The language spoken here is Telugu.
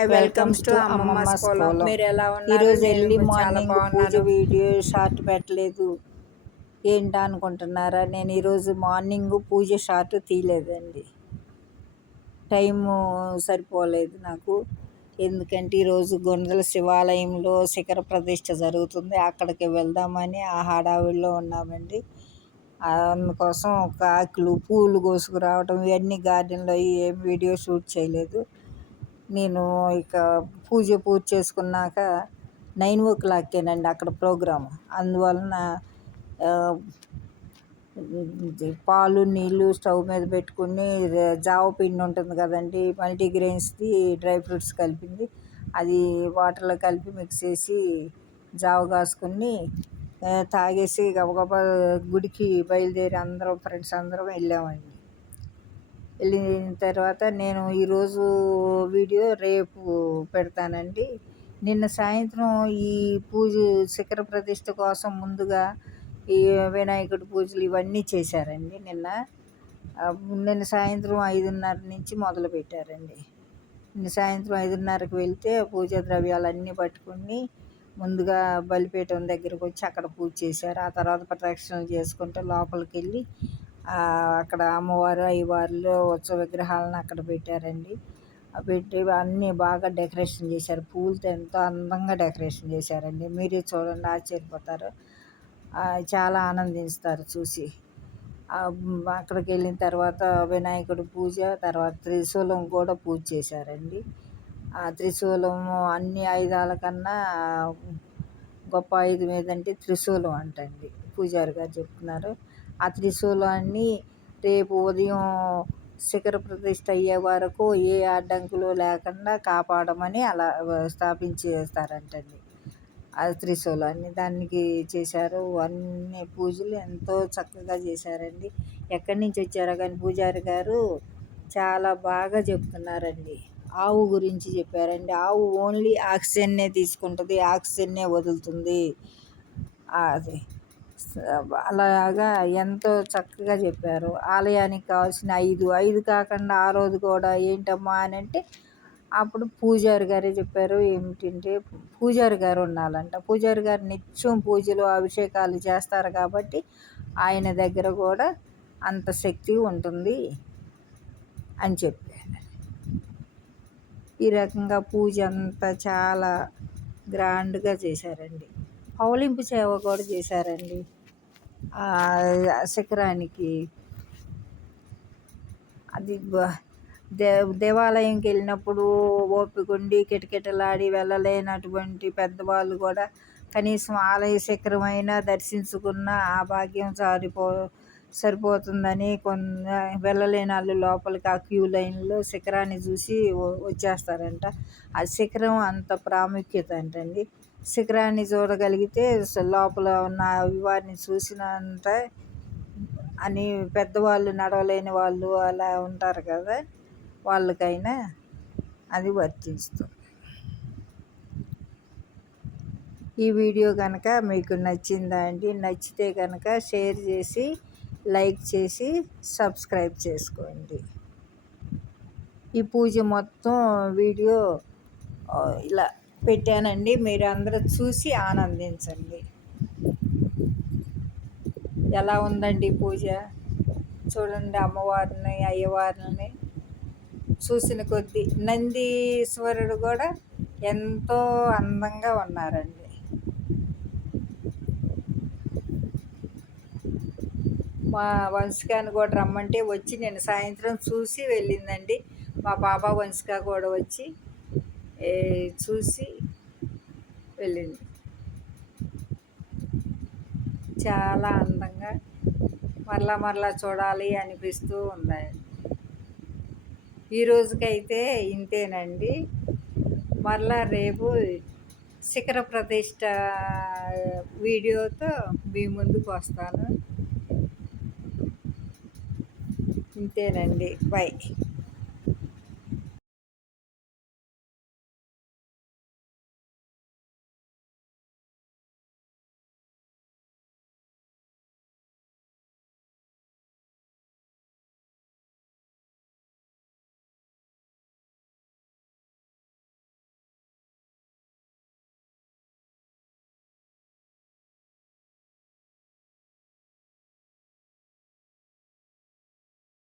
హాయ్ వెల్కమ్స్ టు అమ్మమ్మ స్కూల్. మీరు ఎలా ఉన్నారు? ఈరోజు నేను ఎర్లీ చాలా మార్నింగ్ పూజ బాగున్నాను. వీడియో షార్ట్ పెట్టలేదు ఏంటా అనుకుంటున్నారా? నేను ఈరోజు మార్నింగ్ పూజ షార్ట్ తీయలేదండి. టైము సరిపోలేదు నాకు. ఎందుకంటే ఈరోజు గొండల శివాలయంలో శిఖర ప్రతిష్ఠ జరుగుతుంది. అక్కడికి వెళ్దామని ఆ హడావిడిలో ఉన్నామండి. అందుకోసం ఆకులు పూలు కోసుకురావడం ఇవన్నీ గార్డెన్లో ఏం వీడియో షూట్ చేయలేదు. నేను ఇక పూర్తి చేసుకున్నాక 9 o'clockకేనండి అక్కడ ప్రోగ్రాం. అందువలన పాలు నీళ్ళు స్టవ్ మీద పెట్టుకుని జావ పిండి ఉంటుంది కదండి, మల్టీగ్రెయిన్స్ది డ్రై ఫ్రూట్స్ కలిపింది, అది వాటర్లో కలిపి మిక్స్ చేసి జావ కాసుకుని తాగేసి గబగబా గుడికి బయలుదేరి అందరం ఫ్రెండ్స్ అందరం వెళ్ళామండి. వెళ్ళిన తర్వాత నేను ఈరోజు వీడియో రేపు పెడతానండి. నిన్న సాయంత్రం ఈ పూజ శిఖర ప్రతిష్ఠ కోసం ముందుగా ఈ వినాయకుడి పూజలు ఇవన్నీ చేశారండి. నిన్న సాయంత్రం 5:30 నుంచి మొదలుపెట్టారండి. నిన్న సాయంత్రం 5:30కి వెళ్తే పూజా ద్రవ్యాలన్నీ పట్టుకుని ముందుగా బలిపీఠం దగ్గరికి వచ్చి అక్కడ పూజ చేశారు. ఆ తర్వాత ప్రదక్షిణలు చేసుకుంటూ లోపలికి వెళ్ళి అక్కడ అమ్మవారు అయ్యవార్లు ఉత్సవ విగ్రహాలను అక్కడ పెట్టారండి. పెట్టి అన్నీ బాగా డెకరేషన్ చేశారు. పూలతో ఎంతో అందంగా డెకరేషన్ చేశారండి. మీరే చూడండి, ఆశ్చర్యపోతారు, చాలా ఆనందిస్తారు చూసి. అక్కడికి వెళ్ళిన తర్వాత వినాయకుడి పూజ, తర్వాత త్రిశూలం కూడా పూజ చేశారండి. ఆ త్రిశూలం అన్ని ఆయుధాల కన్నా గొప్ప ఆయుధం ఏదంటే త్రిశూలం అంటండి, పూజారి గారు చెప్తున్నారు. ఆ త్రిశూలాన్ని రేపు ఉదయం శిఖర ప్రతిష్ఠ అయ్యే వరకు ఏ అడ్డంకులు లేకుండా కాపాడమని అలా స్థాపించేస్తారంటండి ఆ త్రిశూలాన్ని. దానికి చేశారు. అన్ని పూజలు ఎంతో చక్కగా చేశారండి. ఎక్కడి నుంచి వచ్చారో కానీ పూజారి గారు చాలా బాగా చెప్తున్నారండి. ఆవు గురించి చెప్పారండి. ఆవు ఓన్లీ ఆక్సిజన్నే తీసుకుంటుంది, ఆక్సిజన్నే వదులుతుంది. అది అలాగా ఎంతో చక్కగా చెప్పారు. ఆలయానికి కావాల్సిన 5 కాకుండా 6 కూడా ఏంటమ్మా అని అంటే అప్పుడు పూజారి గారే చెప్పారు. ఏమిటంటే పూజారి గారు ఉండాలంట. పూజారి గారు నిత్యం పూజలు అభిషేకాలు చేస్తారు కాబట్టి ఆయన దగ్గర కూడా అంత శక్తి ఉంటుంది అని చెప్పారు. ఈ రకంగా పూజ అంతా చాలా గ్రాండ్గా చేశారండి. పౌలింపు సేవ కూడా చేశారండి శిఖరానికి. అది దేవాలయంకి వెళ్ళినప్పుడు ఓపికండి కిటకిటలాడి వెళ్ళలేనటువంటి పెద్దవాళ్ళు కూడా కనీసం ఆలయ శిఖరమైనా దర్శించుకున్న ఆ భాగ్యం సరిపోతుందని వెళ్ళలేని వాళ్ళు లోపలికి ఆ క్యూ లైన్లో శిఖరాన్ని చూసి వచ్చేస్తారంట. ఆ శిఖరం అంత ప్రాముఖ్యత అంటండి. శిఖరాన్ని చూడగలిగితే లోపల ఉన్న వారిని చూసినంత అని పెద్దవాళ్ళు, నడవలేని వాళ్ళు అలా ఉంటారు కదా, వాళ్ళకైనా అది వర్తిస్తుంది. ఈ వీడియో కనుక మీకు నచ్చిందా అండి? నచ్చితే కనుక షేర్ చేసి, లైక్ చేసి, సబ్స్క్రైబ్ చేసుకోండి. ఈ పూజ మొత్తం వీడియో ఇలా పెట్టానండి. మీరు అందరూ చూసి ఆనందించండి. ఎలా ఉందండి పూజ? చూడండి, అమ్మవారిని అయ్యవారిని చూసిన కొద్దీ నందీశ్వరుడు కూడా ఎంతో అందంగా ఉన్నారండి. మా వంశికాన్ని కూడా రమ్మంటే వచ్చి నేను సాయంత్రం చూసి వెళ్ళిందండి. మా బాబా వంశిక కూడా వచ్చి చూసి వెళ్ళింది. చాలా అందంగా మరలా చూడాలి అనిపిస్తూ ఉందండి. ఈ రోజుకైతే ఇంతేనండి. మరలా రేపు శిఖర ప్రతిష్ఠ వీడియోతో మీ ముందుకు వస్తాను. ఇంతేనండి. బై.